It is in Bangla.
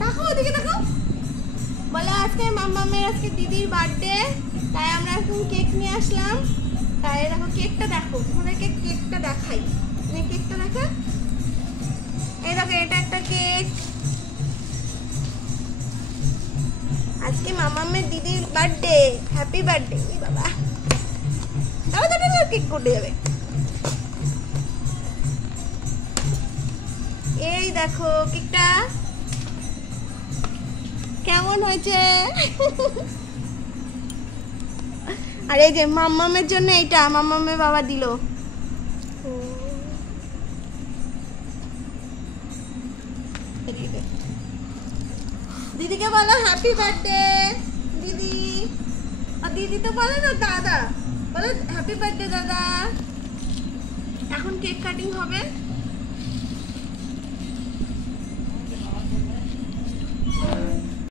দেখো ওদিকে দেখো। বলে আজকে মাম্মামের আজকে দিদির বার্থডে, তাই আমরা এখন কেক নিয়ে আসলাম। তাই দেখো কেকটা দেখো, তোমাদেরকে কেকটা দেখাই। তুমি কেকটা দেখা, এই দেখো এটা একটা কেক। আজকে মাম্মামের দিদির বার্থডে, হ্যাপি বার্থডে। বাবা কেক করতে যাবে। এই দেখো কেকটা কেমন হয়েছে। আর এই যে মাম্মামের জন্য এইটা মাম্মামের বাবা দিল। দিদিকে বলো হ্যাপি বার্থডে দিদি। আর দিদি তো বলে না দাদা, বলো হ্যাপি বার্থডে দাদা। এখন কেক কাটিং হবে।